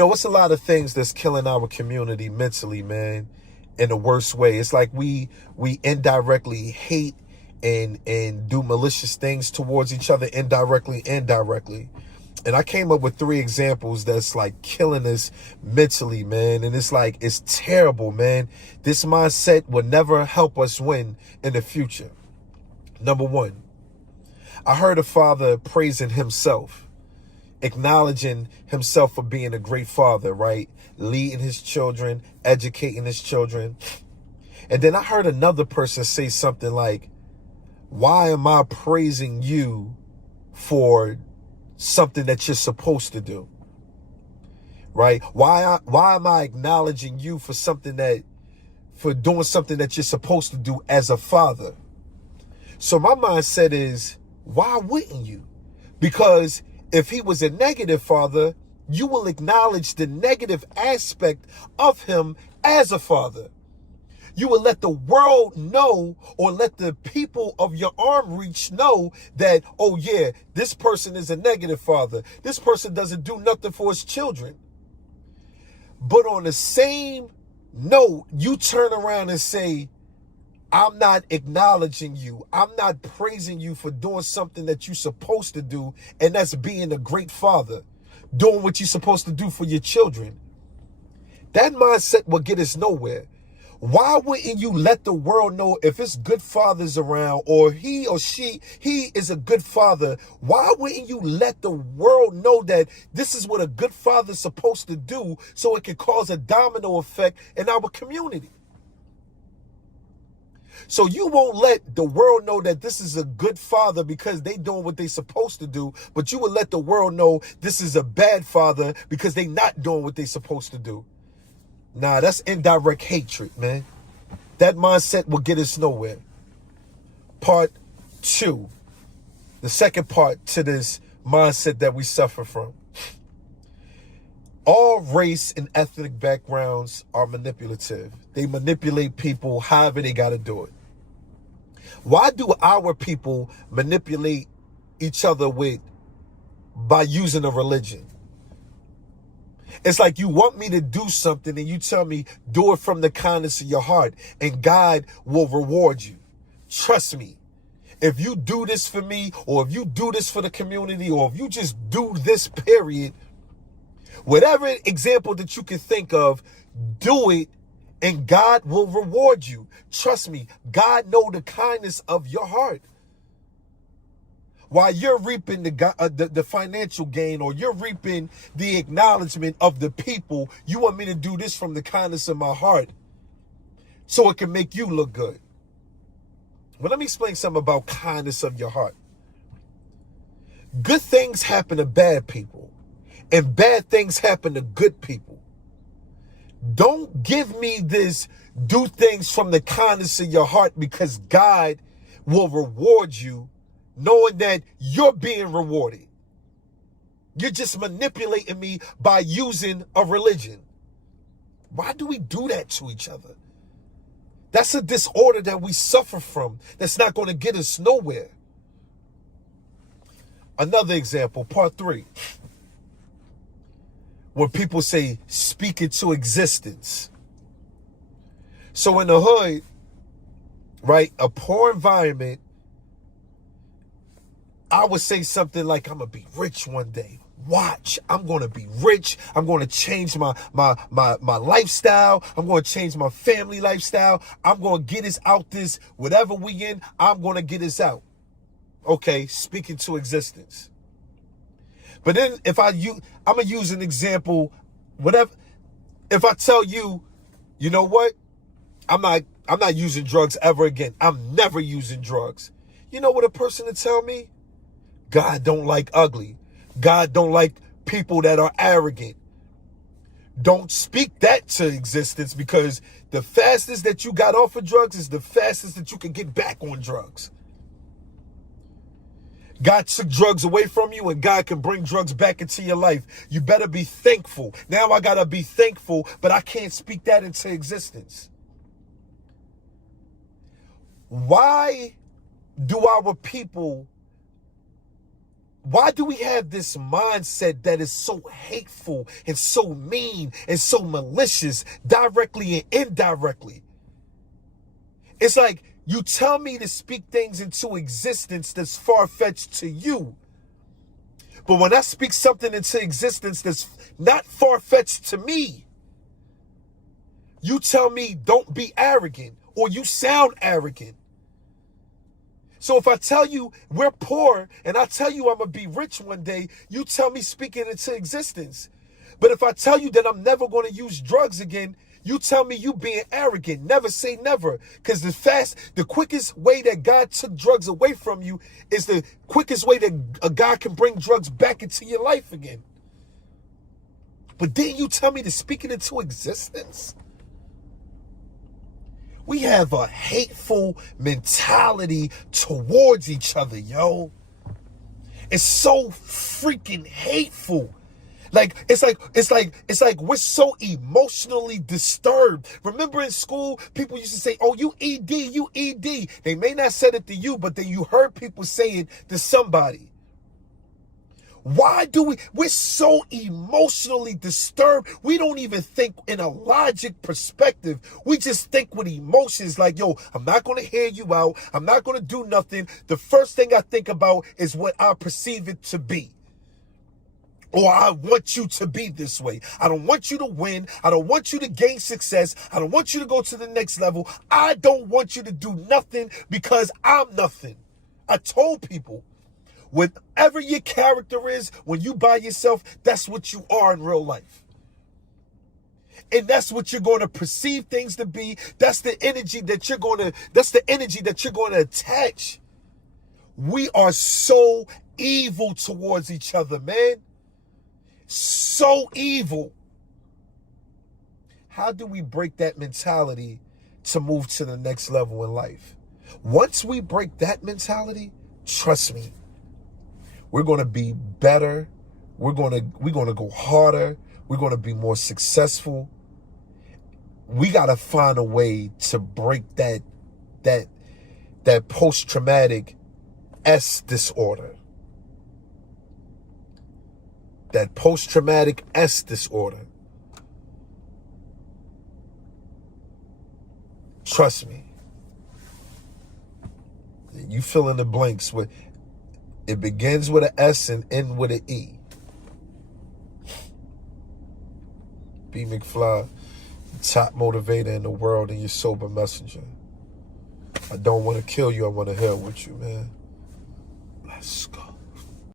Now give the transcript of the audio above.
It's a lot of things that's killing our community mentally, man, in the worst way. It's like we indirectly hate and do malicious things towards each other indirectly. And I came up with 3 examples that's like killing us mentally, man. And it's like, it's terrible, man. This mindset will never help us win in the future. Number 1, I heard a father praising himself, acknowledging himself for being a great father, right? Leading his children, educating his children. And then I heard another person say something like, why am I praising you for something that you're supposed to do? Right? Why am I acknowledging you for doing something that you're supposed to do as a father? So my mindset is, why wouldn't you? Because if he was a negative father, you will acknowledge the negative aspect of him as a father. You will let the world know, or let the people of your arm reach know that, oh yeah, this person is a negative father. This person doesn't do nothing for his children. But on the same note, you turn around and say, I'm not acknowledging you. I'm not praising you for doing something that you're supposed to do, and that's being a great father, doing what you're supposed to do for your children. That mindset will get us nowhere. Why wouldn't you let the world know if it's good fathers around, or he or she is a good father? Why wouldn't you let the world know that this is what a good father's supposed to do, so it can cause a domino effect in our community? So you won't let the world know that this is a good father because they doing what they supposed to do, but you will let the world know this is a bad father because they not doing what they supposed to do. Nah, that's indirect hatred, man. That mindset will get us nowhere. Part 2, the second part to this mindset that we suffer from. All race and ethnic backgrounds are manipulative. They manipulate people however they got to do it. Why do our people manipulate each other by using a religion? It's like you want me to do something and you tell me, do it from the kindness of your heart and God will reward you. Trust me. If you do this for me, or if you do this for the community, or if you just do this, period, whatever example that you can think of, do it and God will reward you. Trust me, God knows the kindness of your heart. While you're reaping the financial gain, or you're reaping the acknowledgement of the people, you want me to do this from the kindness of my heart so it can make you look good. Well, let me explain something about kindness of your heart. Good things happen to bad people, and bad things happen to good people. Don't give me this, do things from the kindness of your heart because God will reward you, knowing that you're being rewarded. You're just manipulating me by using a religion. Why do we do that to each other? That's a disorder that we suffer from that's not going to get us nowhere. Another example, part 3. When people say, speak it to existence. So in the hood, right, a poor environment, I would say something like, I'm going to be rich one day. Watch, I'm going to be rich. I'm going to change my lifestyle. I'm going to change my family lifestyle. I'm going to get us out this, whatever we in, I'm going to get us out. Okay, speaking to existence. But then I'm going to use an example, whatever. If I tell you, you know what? I'm not using drugs ever again. I'm never using drugs. You know what a person to tell me? God don't like ugly. God don't like people that are arrogant. Don't speak that to existence, because the fastest that you got off of drugs is the fastest that you can get back on drugs. God took drugs away from you, and God can bring drugs back into your life. You better be thankful. Now I got to be thankful, but I can't speak that into existence. Why do our people Why do we have this mindset that is so hateful and so mean and so malicious, directly and indirectly? It's like you tell me to speak things into existence that's far-fetched to you. But when I speak something into existence that's not far-fetched to me, you tell me don't be arrogant, or you sound arrogant. So if I tell you we're poor and I tell you I'm going to be rich one day, you tell me speak it into existence. But if I tell you that I'm never going to use drugs again, you tell me you being arrogant. Never say never. Because the quickest way that God took drugs away from you is the quickest way that a God can bring drugs back into your life again. But didn't you tell me to speak it into existence? We have a hateful mentality towards each other, yo. It's so freaking hateful. It's like we're so emotionally disturbed. Remember in school, people used to say, oh, you ED, you ED. They may not said it to you, but then you heard people say it to somebody. Why do we're so emotionally disturbed? We don't even think in a logic perspective. We just think with emotions like, yo, I'm not going to hear you out. I'm not going to do nothing. The first thing I think about is what I perceive it to be. Or I want you to be this way. I don't want you to win. I don't want you to gain success. I don't want you to go to the next level. I don't want you to do nothing because I'm nothing. I told people, whatever your character is, when you by yourself, that's what you are in real life. And that's what you're going to perceive things to be. That's the energy that you're going to attach. We are so evil towards each other, man. So evil. How do we break that mentality to move to the next level in life? Once we break that mentality, trust me, we're going to be better. We're going to go harder. We're going to be more successful. We got to find a way to break that post-traumatic S disorder. That post-traumatic S disorder. Trust me. You fill in the blanks with, it begins with an S and end with an E. B. McFly, top motivator in the world and your sober messenger. I don't want to kill you. I want to hell with you, man. Let's go.